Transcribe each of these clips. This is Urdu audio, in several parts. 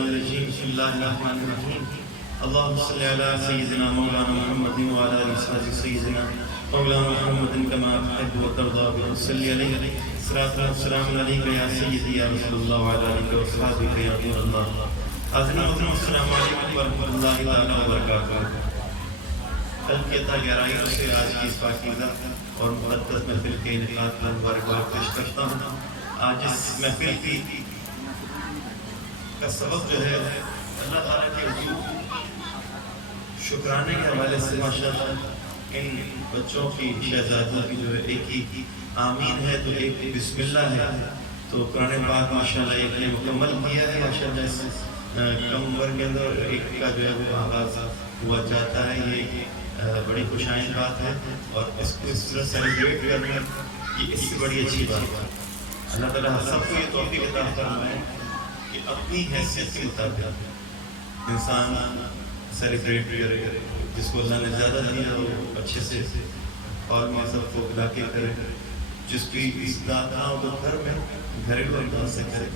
الرجیم بسم اللہ الرحمن الرحیم اللہم صلی علی سیدنا مولانا محمد وعلی آلہ سیدنا مولانا محمد کما تحب و ترضى صلی علیہ صلاۃ والسلام علیک یا سیدی یا رسول اللہ وعلی آلہ وصحبہ یا نور اللہ. حاضرین السلام علیکم ورحمۃ اللہ تعالی وبرکاتہ. کل کی عطا گہرائیوں سے آج کی اس پاکیزہ اور مقدس محفل کے انعقاد پر مبارکباد پیش کرتا ہوں. آج اس محفل کی کا سبب جو ہے اللہ تعالیٰ کے حضور شکرانے کے حوالے سے ماشاءاللہ ان بچوں کی شہزادوں کی جو ہے ایک ہی آمین ہے تو ایک بسم اللہ ہے. تو قرآن پاک ماشاءاللہ ایک نے مکمل کیا ہے ماشاءاللہ. اس کم عمر کے اندر ایک کا جو ہے وہ آغاز ہوا جاتا ہے. یہ بڑی خوشائن بات ہے اور اس کو اس طرح سیلیبریٹ کرنا یہ اس سے بڑی اچھی بات ہے. اللہ تعالیٰ سب کو یہ توفیق عطا فرمائے کہ اپنی حیثیت کے مطابق انسان سیلیبریٹ کرے. جس کو اللہ نے زیادہ دیا وہ اچھے سے اور میں سب کو بلا کے کرے. جس کی استطاعت نہ ہو تو گھر میں گھریلو انداز سے کرے.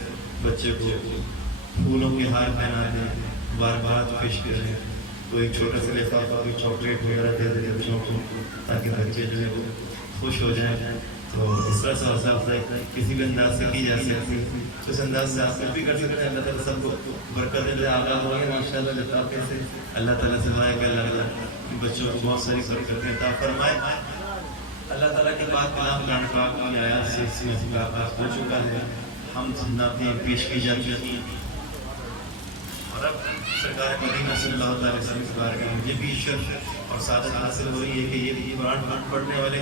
بچے کو پھولوں کے ہار پہنا دیں, بار پیش کریں, کوئی چھوٹا سا لفافہ کوئی چاکلیٹ وغیرہ دے دے بچوں کو تاکہ بچے جو ہے وہ خوش ہو جائیں. تو اس طرح سے حوصلہ افزائی کسی بھی انداز سے کی جا سکتی ہے. اس انداز سے آپ بھی کر سکتے ہیں. اللہ تعالیٰ سب کو برکت دے. آغاز ہو گئے ماشاء اللہ لطافے سے. اللہ تعالیٰ سے دعا کہ اللہ تعالیٰ بچوں کو بہت ساری برکتیں عطا فرمائے. اللہ تعالیٰ کی بات کلام قرآن پاک کی آیات سے اس میں آغاز ہو چکا ہے. ہم نعتیں پیش کی جا چکی ہیں اور اب سرکار مدینہ صلی اللہ علیہ وسلم کے بارے میں مجھے بھی شرف اور سعادت حاصل ہو رہی ہے کہ یہ قرآن پڑھنے والے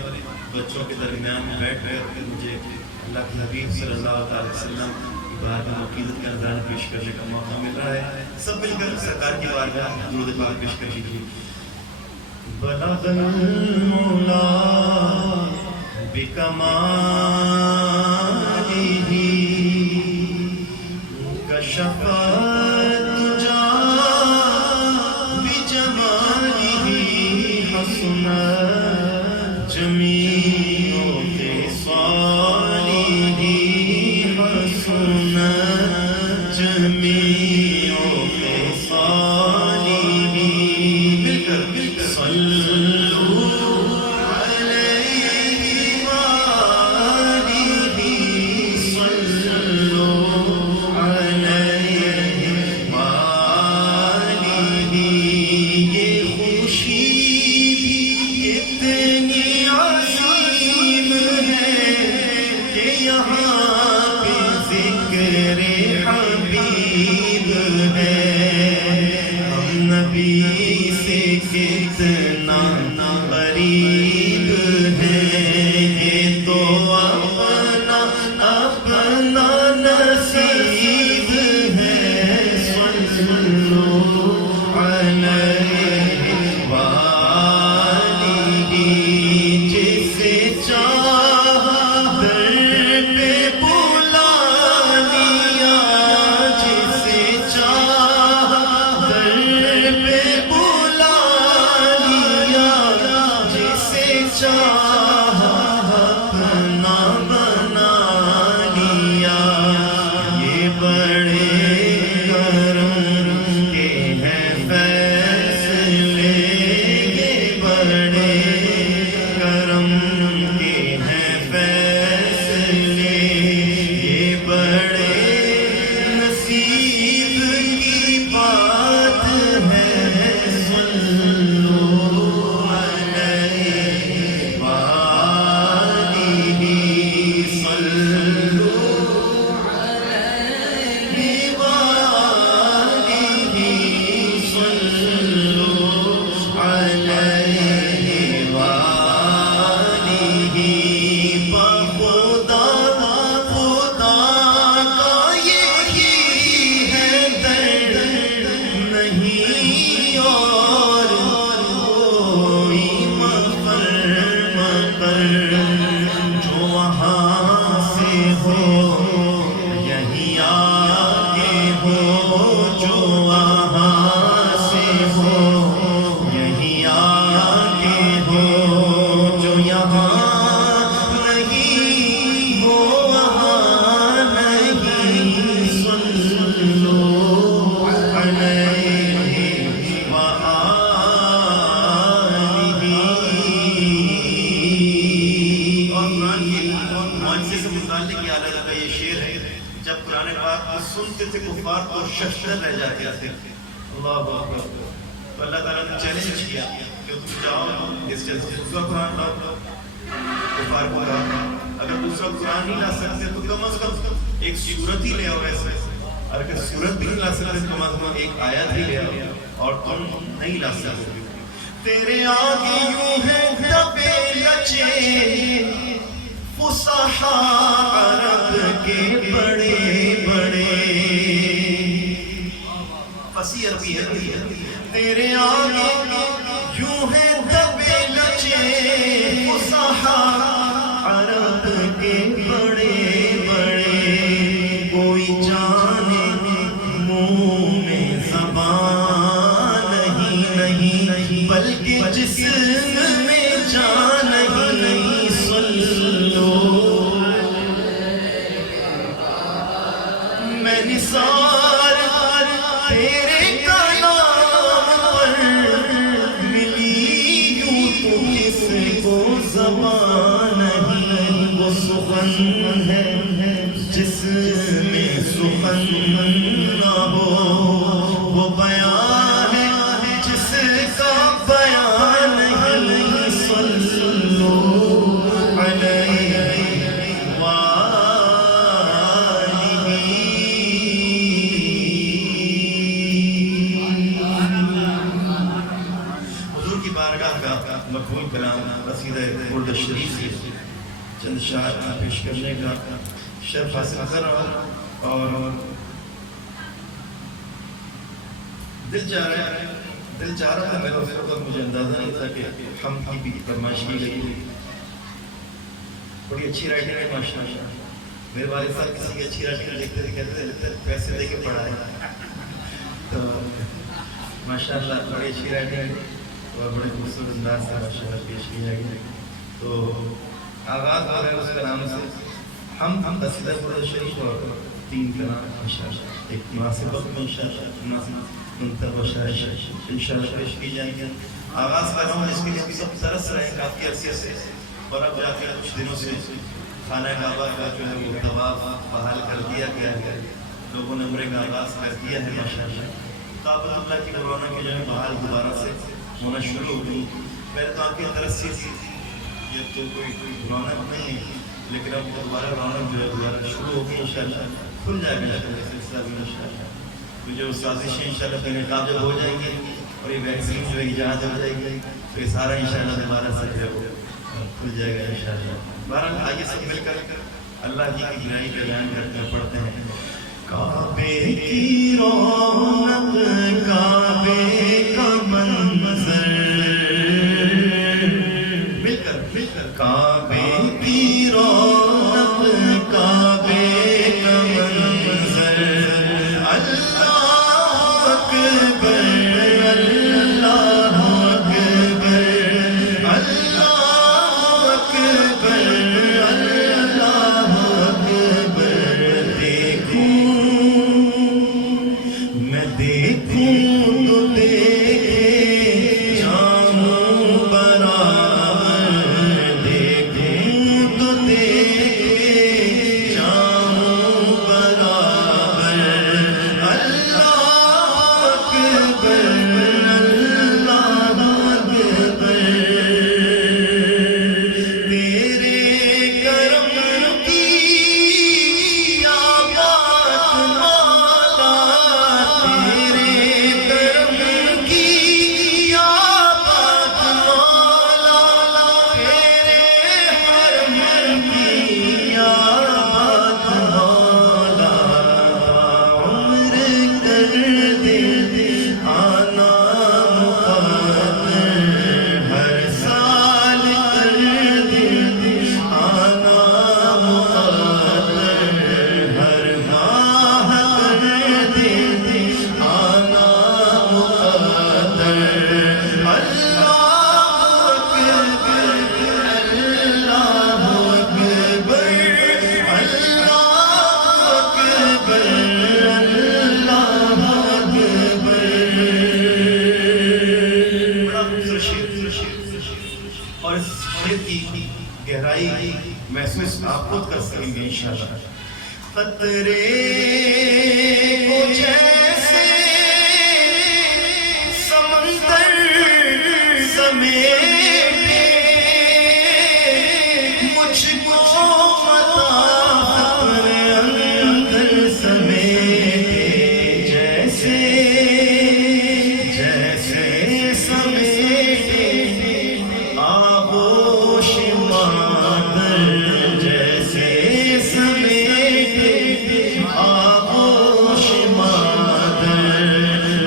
بچوں کے درمیان میں بیٹھ کر مجھے اللہ کے حبیب صلی اللہ علیہ وسلم کی بارگاہ میں عقیدت کا نذرانہ پیش کرنے کا موقع مل رہا ہے. سب مل کر سرکار کی بارگاہ درود پاک پیش کر لیجیے. بلغ المولا بکمالہ کشف الدجی بجمالہ حسن جمیع خصالہ حسن جمیع خصالہ. مل کر صلو علیہ وآلہ صلو علیہ وآلہ. یہ خوشی بھی اتنی عظیم ہے کہ یہاں پہ ذکر حبیب ہے. ہم نبی سے کتنا قریب ہے. یہ تو اپنا اپنا نصیب ہے. صلو علیہ وآلہ. جسے چاہا در پہ بلا لیا, جسے چاہا در پہ بلا لیا, جسے چاہا اپنا بنا لیا. یہ بڑے کرم کے ہیں فیصلے, یہ بڑے کرم کے ہیں فیصلے, یہ بڑے نصیب کی بات ہے. صلو علیہ وآلہ صلو علیہ وآلہ صلو علیہ وآلہ. بخدا خدا کا یہی ہے درد, نہیں اور کوئی مفر جو وہاں سے ہو یہی آگے ہو, جو وہاں سے ہو یہی آگے ہو, جو یہاں نہیں ہو وہاں نہیں. صلو پوچھتے تھے کفار تو ششدر رہ جاتے تھے. اللہ اکبر. تو اللہ تعالیٰ نے چیلنج کیا کہ تم جاؤ اس جلسے سے دوسرا قرآن لاؤ. کفار کو کہا اگر دوسرا قرآن نہیں لا سکتے تو کم از کم ایک سورت ہی لے آؤ. ایسے اور اگر سورت بھی نہیں لا سکتے تو کم از کم ایک آیت ہی لے آؤ. اور تم نہیں لا سکتے. تیرے آگے یوں ہے دبے لچے فصحا عرب کے بڑے بڑے. فصیح عربی ہے. تیرے آگے یوں ہے دبے لچے فصحا عرب کے بڑے بڑے. کوئی جانے منہ میں زبان نہیں بلکہ جسم میں جان نہیں. سلو میں نثار تیرے کلام پر ملی یوں تو کس کو زبان نہیں. وہ سخن ہے جس میں سخن نہ ہو. وہ بیان ہے جس کا بیان نہیں. صلو علیہ مقبول کلام قصیدہ برد شریف سے چند شعر پیش کرنے کا شرف حاصل کر رہا ہوں. اور دل چاہ رہا تھا میرا اس وقت مجھے اندازہ نہیں تھا کہ ہم کی بھی فرمائش کی گئی. بڑی اچھی رائٹنگ ہے ماشاء اللہ. میرے والد صاحب کسی کی اچھی رائٹنگ دیکھتے تھے کہتے تھے پیسے دے کے پڑھائے. تو ماشاء اللہ بڑی اچھی رائٹنگ ہے اور بڑے خوبصورت انداز سے ماشاءاللہ پیش کیا گیا. تو آغاز ہو رہا ہے اس کلام سے. ہم قصیدہ برد شریف اور 3 کلام ماشاءاللہ ایک مناسب وقت میں انشاءاللہ منتخب و شائش انشاءاللہ پیش کی جائیں گے. آغاز کر رہا ہوں جس کے لیے ہم سب ترس رہے ہیں کافی عرصے سے. اور اب جا کے کچھ دنوں سے خانہ کعبہ کا جو ہے وہ طواف بحال کر دیا گیا ہے. لوگوں نے عمرے کا آغاز کر دیا ہے ماشاءاللہ. کعبۃ اللہ کی رونق جو ہے بحال دوبارہ سے ہونا شروع ہو گئی. پہلے تو آپ کی طرف سے یہ تو کوئی رونق نہیں ہے لیکن اب دوبارہ رونق جو ہے دوبارہ شروع ہوگی. انشاءاللہ کھل جائے گا سلسلہ بھی انشاءاللہ. تو جو سازشیں انشاءاللہ بے نقاب جب ہو جائیں گی اور یہ ویکسین جو ہے ایجاد ہو جائے گی تو یہ سارا انشاءاللہ دوبارہ سے جو ہے کھل جائے گا انشاءاللہ. بہرحال آئیے سب مل کر اللہ جی کی گرائی بیان کرتے پڑھتے ہیں. کعبے کی رونق کعبے کا منظر مل کر کعبے کی رونق کعبے کا منظر. اللہ اکبر اللہ اکبر اللہ اکبر اللہ اکبر. دیکھوں تو دیکھے جاؤں برابر. دیکھوں تو دیکھے جاؤں برابر. اللہ اکبر اللہ اکبر. تیرے کرم کی آباد مولا. تیرے کرم کی آباد مولا. تیرے حرم کی آباد مولا. عمر کر دے آنا مقدر. ہر سال کر دے آنا مقدر. ہر ماہ کر دے آنا مقدر. اللہ اکبر اللہ اکبر اللہ اکبر اللہ اکبر. بڑا خوبصورت شعر اور اس شعر کی گہرائی محسوس آپ خود کر سکیں گے انشاءاللہ. قطرے جیسے سمندر سمیٹے مجھ کو مطلب اندر سمیٹے جیسے سمیٹے آغوش مادر جیسے سمیٹے آغوش مادر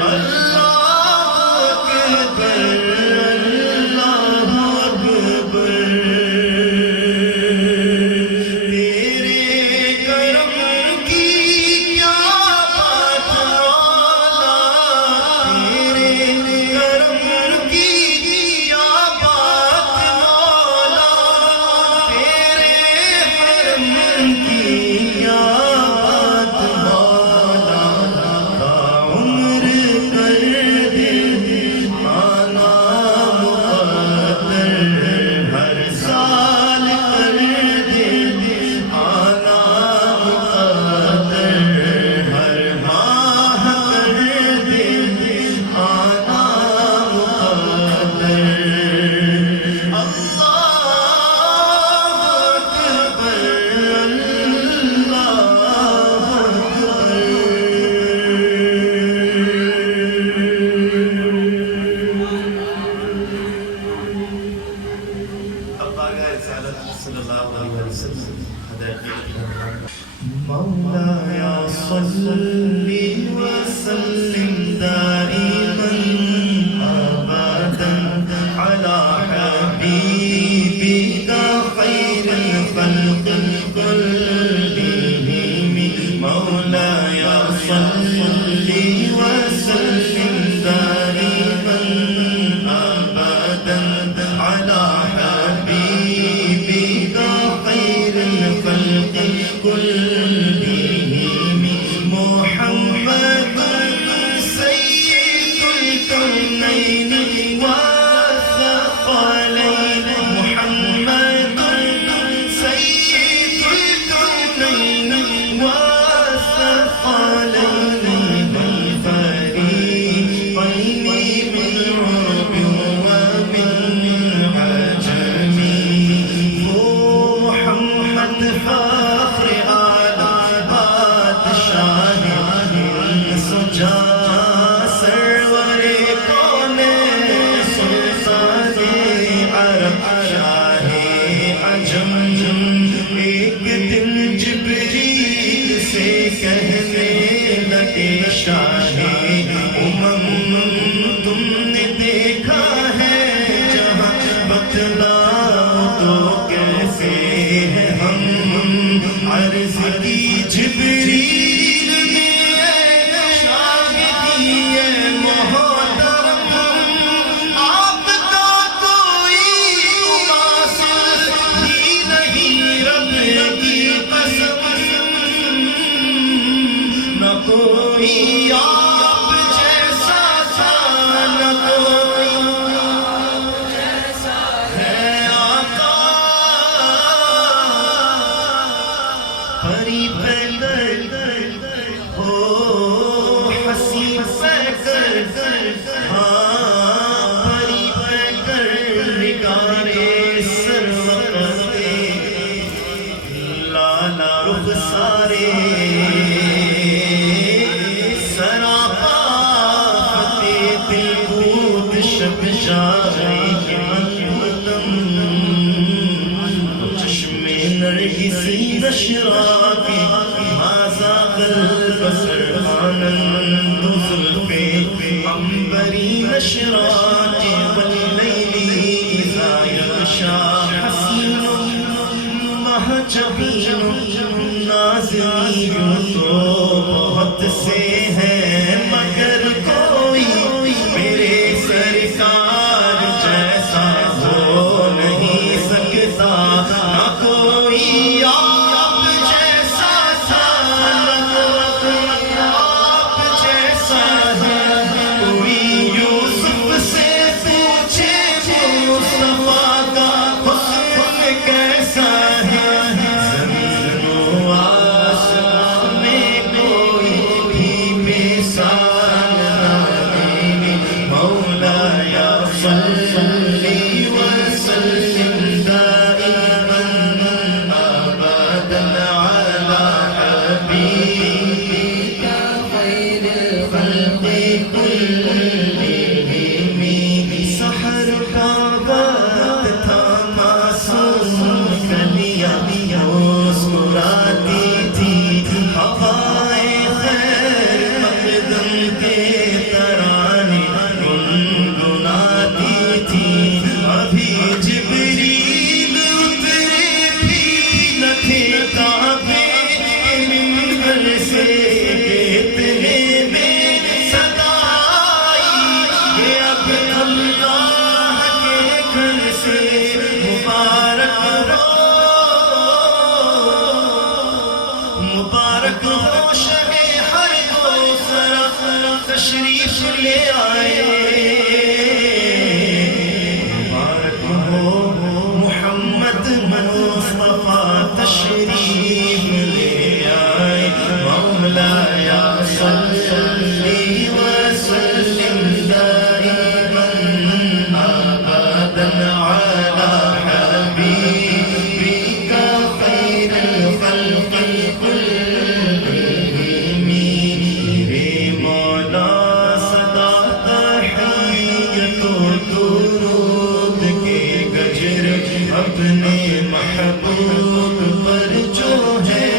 اللہ اکبر اللہ اکبر تیرے کرم کی کیا بات مولا تیرے کرم کی کیا بات مولا تیرے حرم کی کیا بات مولا عمر کر دے آنا مقدر ہر سال کر دے آنا مقدر ہر ماہ کر دے آنا مقدر اللہ اکبر مولاي صل وسلم دائما ابدا على حبيبك خير الخلق كلهم مولاي صل وسلم دائما ابدا على حبيبك خير الخلق كلهم محمد سيد الكونين والثقلين محمد سيد الكونين والثقلين الفريقين من عرب ومن عجم محمد فخر سجا سرور کون سلطان عرب شاہ عجم ایک دن جبریل سے کہنے لگے شاہ امم تم نے دیکھا ہے جہاں بتلاؤ تو کیسے ہے ہم عرض کی جبریل کوئی آپ جیسا تھا نہ کوئی جیسا ہے آقا پری پیکر ہو حسین پیکر ہاں پری پیکر نگارے سروقت لالا رخ سارے چشم نرگسی نشرات ماذا قلب سرحانند زلف عنبری نشرات واللیل اذا یغشا حسین مہجبین نازنی تو بہت سے ہیں مگر کوئی میرے سرکار جیسا ہو نہیں سکتا نہ کوئی آپ جیسا تشریف لے آئے مبارک ہو محمد مصطفیٰ تشریف لے آئے مولاي صلی وسلم دائما ابدا على حبيبك خير الخلق كلهم میرے مولا صدا تحیت و درود کے گجر اپنے محبوب پر جو ہے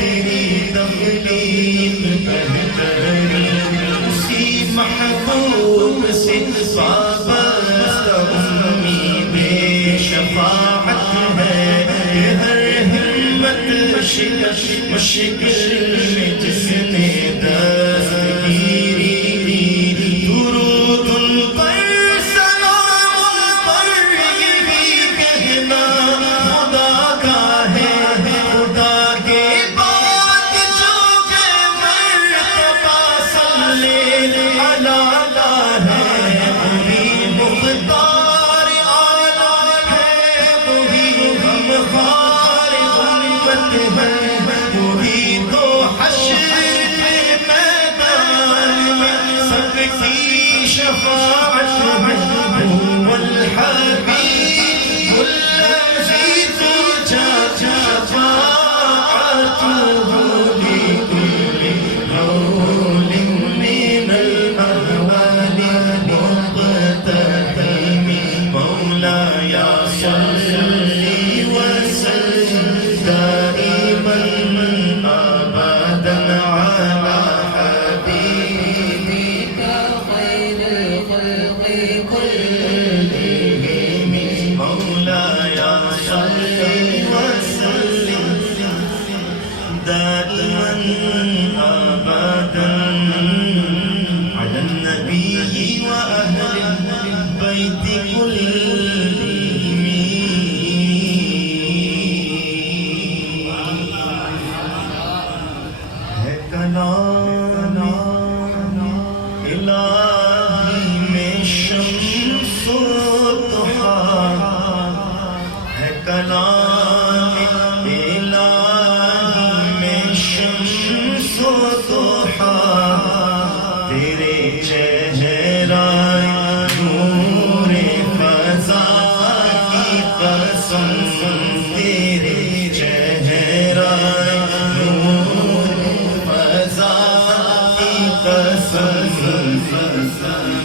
تیری تخلیق بہترین اسی محبوب سے وابستہ امی بے شفاعت ہے کہ ہر ہمت مشکل میں جس نے دستگیری دی درود ان پر سلام ان پر یہ بھی کہنا خدا کا ہے خدا کے بعد جو کہ مرتبہ صلی علی ہے وہی مختار اعلیٰ ہے وہی غمخوار غربت ہے وہی تو حشر کے میدان میں سب کی شفاعت ہے هو الحبیب الذی ترجى شفاعته لكل هول من الأهوال مقتحم مولاي صلي وسلم دائما أبدا على حبيبك خير الخلق كلهم مولاي صلي وسلم دائما أبدا على النبي وأهل البيت كلهم ہے کلام الہی میں شمس و ضحیٰ ہے کلام الہی میں شمس و ضحیٰ تیرے چہرہ نور فضا کی قسم تیرے چہرہ نور فضا کی قسم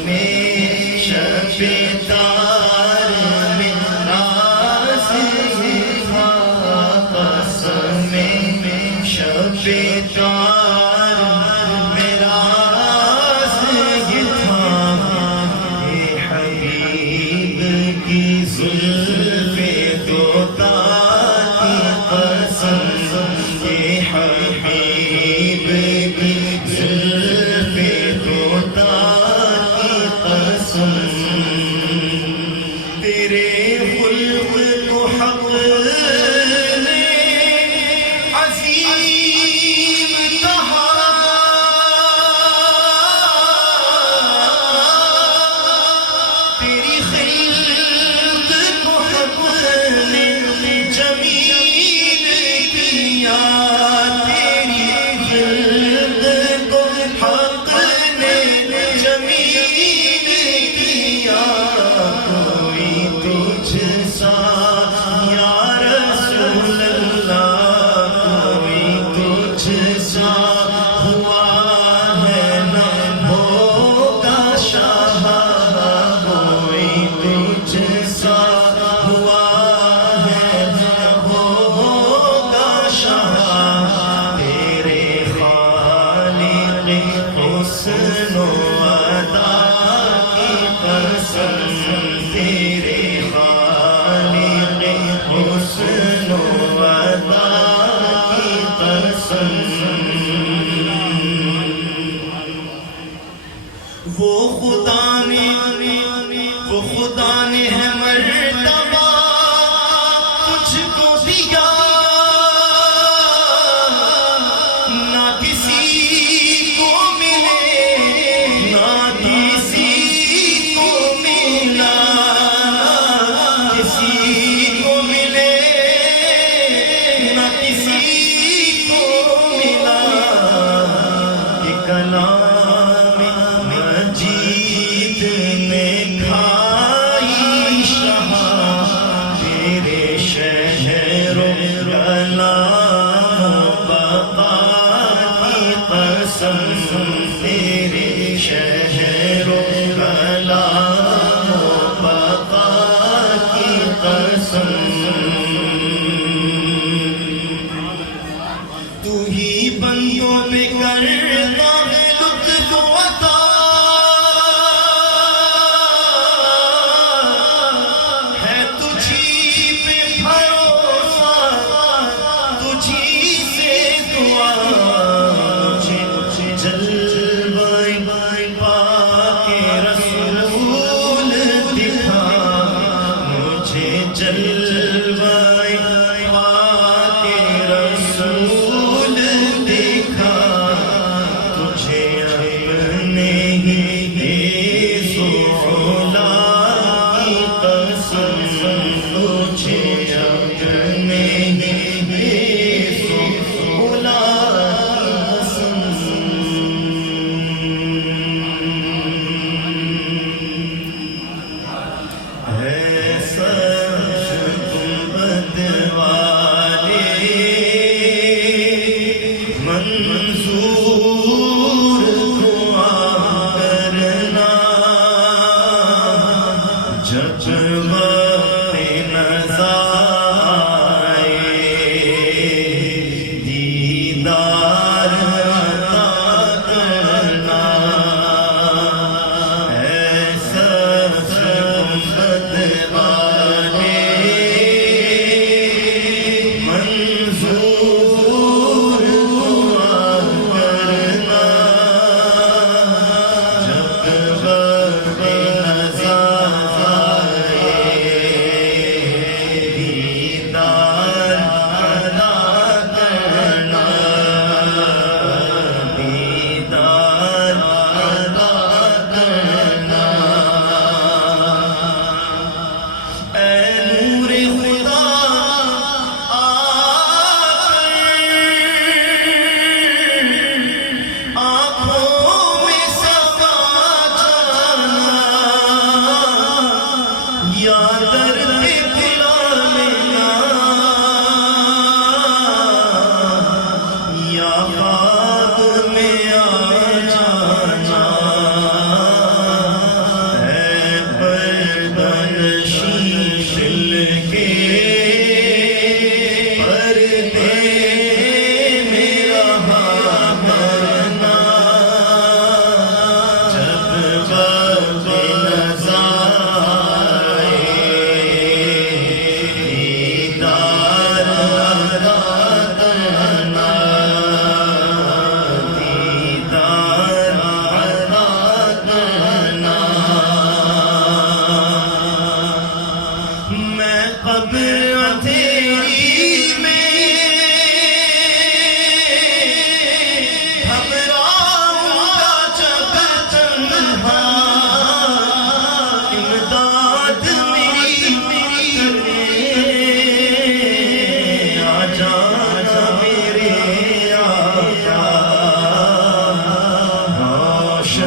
میں شب تار میں راز تھا قسم میں شب تار میں راز تھا اے حبیب کی زلف طوطا کی قسم اے حبیب کی زلف طوطا کی قسم تیرے خلق کو حق نے عظیم کہا تیری خلق کو حق نے جمیل کیا تیری خلق کو حق نے جمیل کیا کوئی تجھ سا یا رسول اللہ کوئی تجھ سا ہوا ہے نہ ہوگا شاہ کوئی تجھ سا ہوا ہے نہ ہوگا شاہ تیرے خالق حسن و ادا کی قسم تیرے خالق حسن و ادا کی قسم وہ خدا نے ہے مرتبہ تجھ کو دیا نہ کسی کو ملے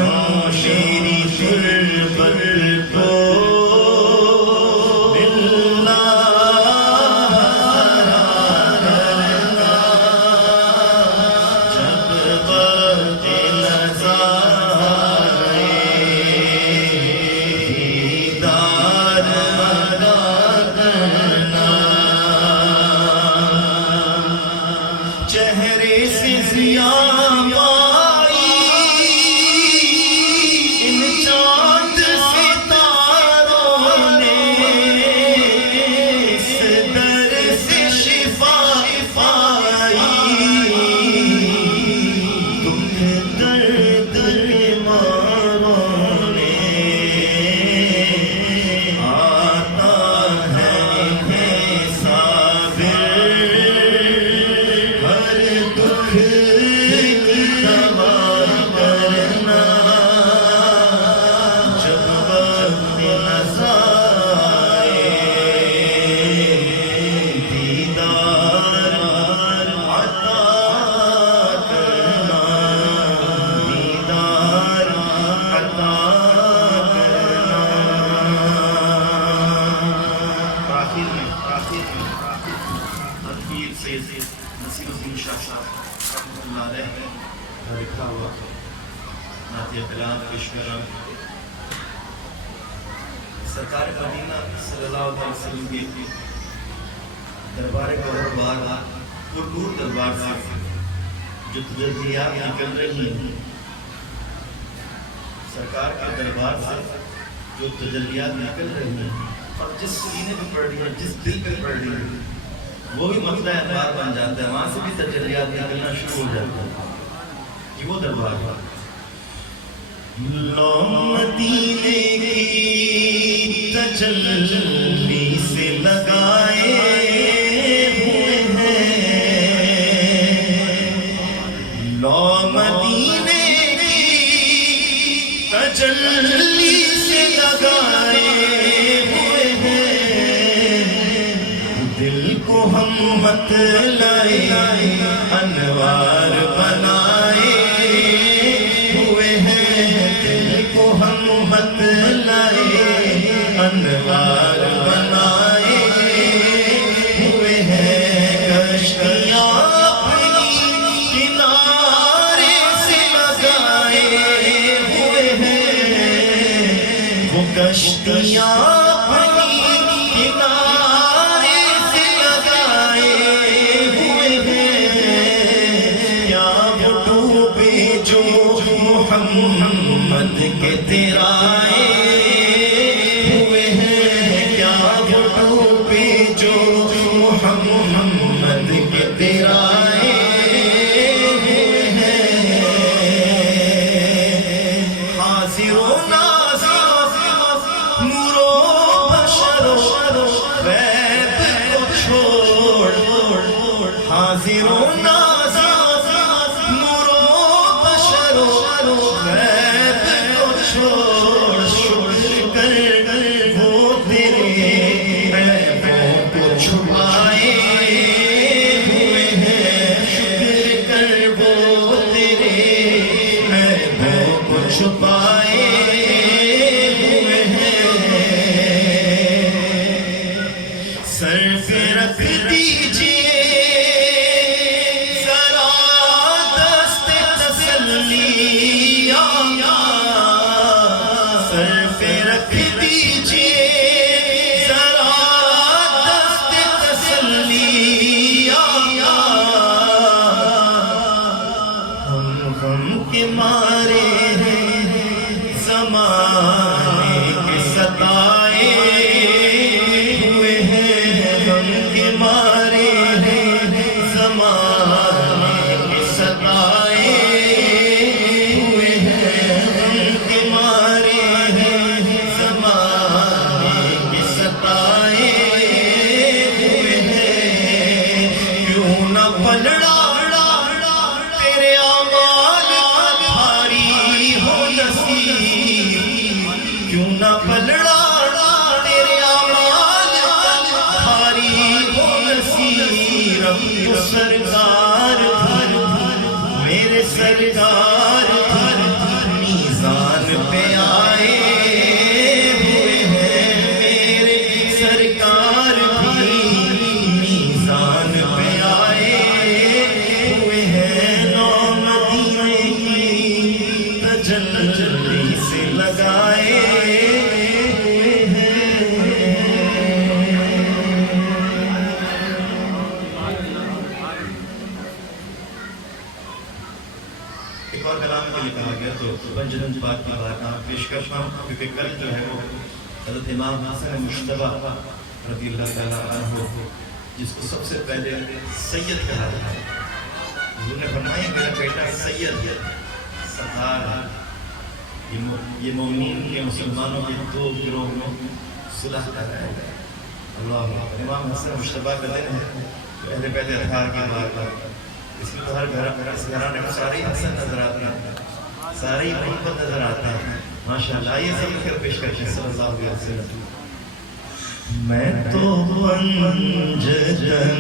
خاموشی غربت کو لکھا ہوا نعتیہ کلام پیش کر رہا ہوں. سرکار مدینہ صلی اللہ علیہ وسلم کی دربار پرنور دربار سے جو تجلیات نکل رہی ہیں، سرکار کے دربار سے جو تجلیات نکل رہی ہیں اور جس سینے پہ پڑھ رہی ہے، جس دل پہ پڑھ رہی ہے، وہ بھی مسئلہ اعتبار بن جاتا ہے. وہاں سے بھی تجلیات نکلنا شروع ہو جاتا ہے. یہ وہ دربار ہے. لو مدینے کی تجلی سے لگائے ہوئے ہیں، لو مدینے کی تجلی سے لگائے ہوئے ہیں، دل کو ہم مت لائے انوار بنائے ہوئے ہیں، دل کو ہم مت لائے انوار بنائے ہوئے ہیں. کشتیاں اپنی کنارے سے لگائے ہوئے ہیں، وہ کشتیاں اپنی کنارے سے لگائے ہوئے ہیں. کیا وہ ڈوبے جو محمد کے تیرائے ہوئے ہیں، کیا وہ ڈوبے جو محمد کے تیرائے ہوئے ہیں. حاضر و ناظر نور و بشر غیب کو چھوڑ، حاضر و ناظر نور و بشر غیب کو چھوڑ، شکر کر وہ تیرے عیبوں کو چھپائے ہوئے ہیں، شکر کر وہ تیرے عیبوں کو چھپائے ہوئے ہیں. سر پہ رکھ دیجئے ذرا دست تسلی، سر پہ رکھ دیجئے ذرا دست تسلی. ہم غم کے مارے ہیں، زمانے کے ستائے ہوئے ہیں، غم کے مارے ہیں، زمانے کے ستائے ہوئے ہیں، غم کے مارے ہیں، زمانے کے ستائے ہوئے ہیں. کیوں نہ پلڑا تیرے اعمال بھاری ہو نصیب، کیوں نہ پلڑا تیرے اعمال بھاری ہو نصیب. اب تو سرکار میرے سرکار میزان پہ آئے ہوئے ہیں میرے سرکار بھی، میزان پہ آئے ہوئے ہیں نو مدینے کی تجلی سے لگائے ہوئے ہیں۔ ایک اور کلام کے لیے کہا گیا تو پنجتن پاک کی بات آپ پیش کرتا ہوں، کیونکہ کل جو ہے وہ حضرت امام حسن مجتبیٰ رضی اللہ تعالیٰ عنہ جس کو سب سے پہلے سید کہا جاتا ہے، حضور نے فرمایا میرا بیٹا سید ہے، سردار ہے، یہ مومنین کے مسلمانوں کے دو گروہ میں صلح کر رہے ہیں۔ اللہ امام حسن مجتبیٰ کا دن ہے، پہلے پہلے اطہار کی بات ہے، اس میں تو ہر گھرانے میں سارے حسن نظر آتے ہیں، سارے محبت نظر آتا ہے، ماشاءاللہ۔ یہ سب ذکر پیش کرتے ہیں صلی اللہ علیہ وسلم۔ میں تو پنجتن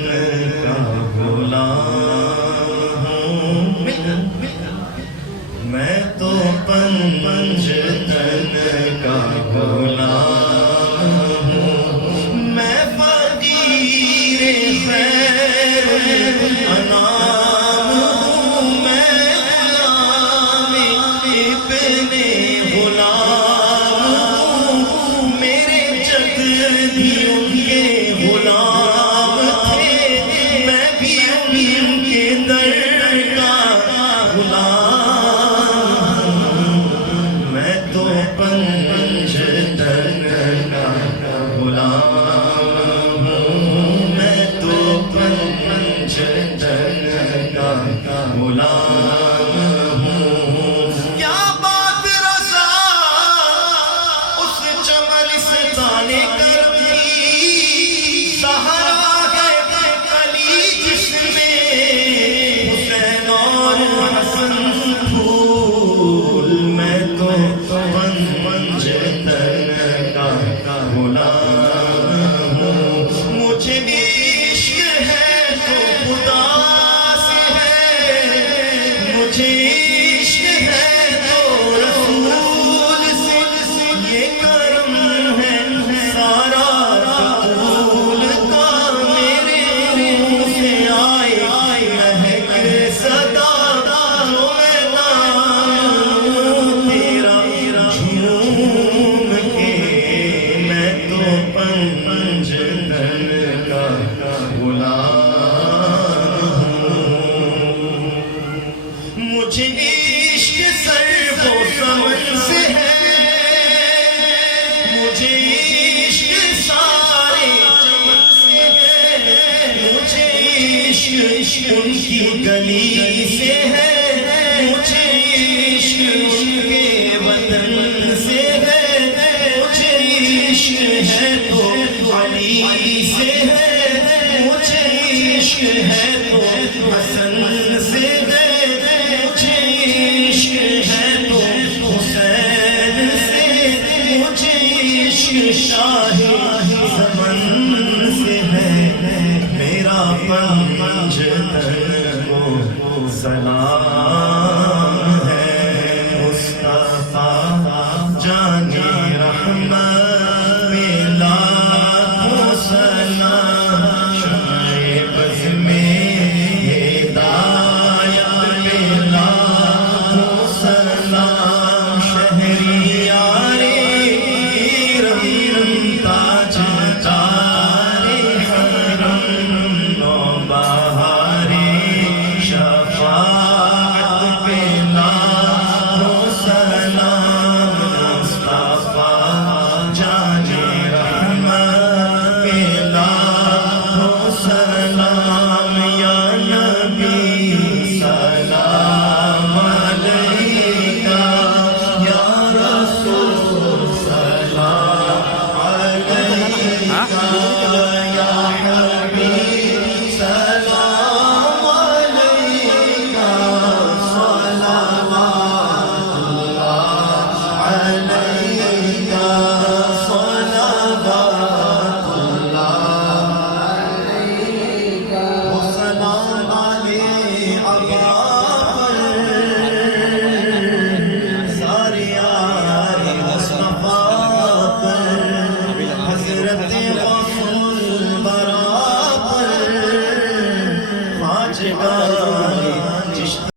کا غلام ہوں، میں تو پنجتن کا غلام ہوں، میں فقیر خیر انام ہوں، میں غلام ابن غلام ہوں، میرے جد بھی ان کے غلام تھے، میں بھی ان کے در کا غلام ہوں، میں تو پنجتن کا غلام ہوں، میں تو پنجتن کا غلام ہوں۔ کیا بات رضا اس چمنستان کرمی، سہرا ہے کلی جس میں حسین اور حسن پھول، میں تو پنجتن کا غلام ہوں، مجھے عشق ہے تو خدا سے ہے، مجھے عشق ہے تو رسول سے، یہ کرم ہے سارا قبول کا، میرے منہ سے آئے مہک صدا، جو میں نام تیرا جھوم کے، میں تو پنجتن کا غلام ہوں، مجھے عشق سر و سمن سے ہے، مجھے عشق سارے چمن سے ہے، مجھے عشق ان کی گلی سے ہے، مجھے عشق ان کے وطن سے ہے، مجھے عشق ہے تو علی سے ہے، مجھے عشق ہے تو حسن سے ہے، مجھے عشق ہے تو حسین سے، مجھے عشق شاہ زمن سے ہے، میرا پنجتن کو سلام ہے، مصطفیٰ جان رحمت میں لاکھوں سلام، شمع بز میں ہدایت میں لاکھوں سلام، شہریار حرم تاج دار حرم نوبہار شفاعت پہ لاکھوں سلام، مصطفیٰ جان رحمت پہ لاکھوں سلام، یا نبی سلام علیکہ، یا رسول سلام علیکہ، یا حبیب سلام علیکہ، صلوات اللہ علیکہ۔